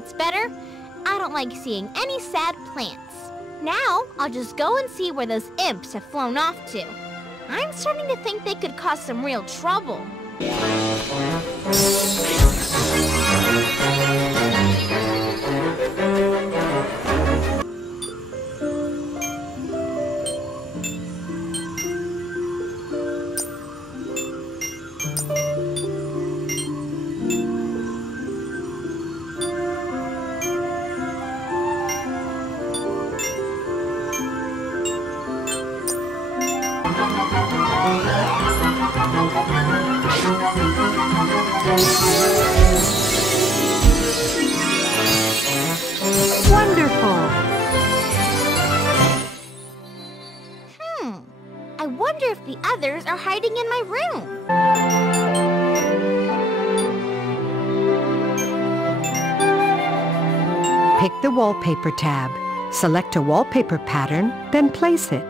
That's better. I don't like seeing any sad plants. Now, I'll just go and see where those imps have flown off to. I'm starting to think they could cause some real trouble. Wonderful! I wonder if the others are hiding in my room. Pick the wallpaper tab. Select a wallpaper pattern, then place it.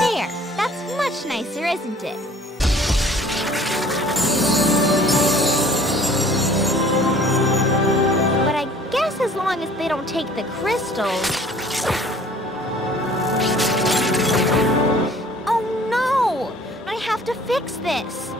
There, that's much nicer, isn't it? But I guess as long as they don't take the crystals... Oh no! I have to fix this.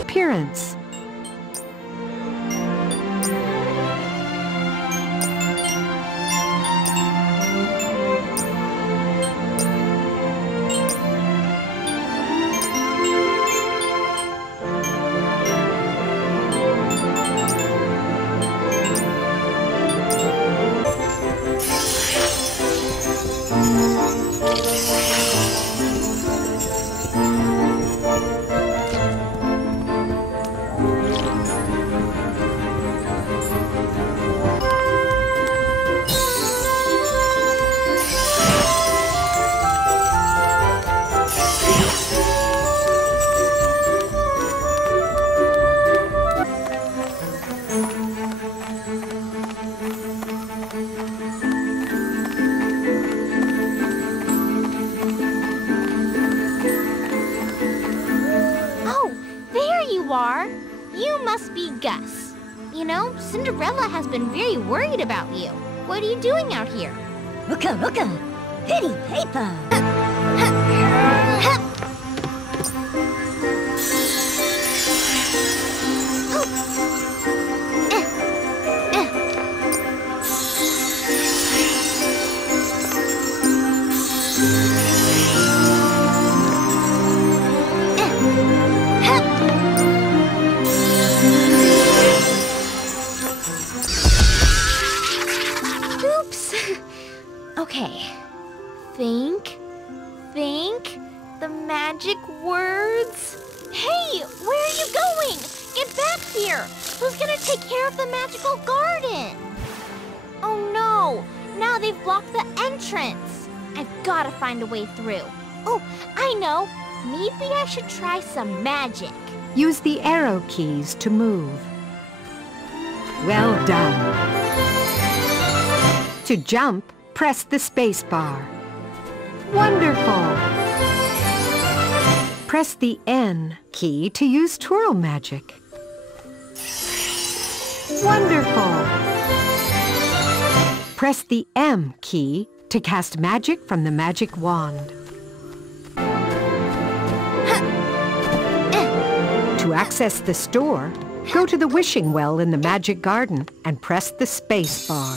Appearance. You must be Gus. You know, Cinderella has been very worried about you. What are you doing out here? Rooka, rooka, pretty paper. Okay. Think. The magic words. Hey, where are you going? Get back here. Who's gonna take care of the magical garden? Oh no, now they've blocked the entrance. I've gotta find a way through. Oh, I know. Maybe I should try some magic. Use the arrow keys to move. Well done. To jump, press the space bar. Wonderful! Press the N key to use twirl magic. Wonderful! Press the M key to cast magic from the magic wand. To access the store, go to the wishing well in the magic garden and press the space bar.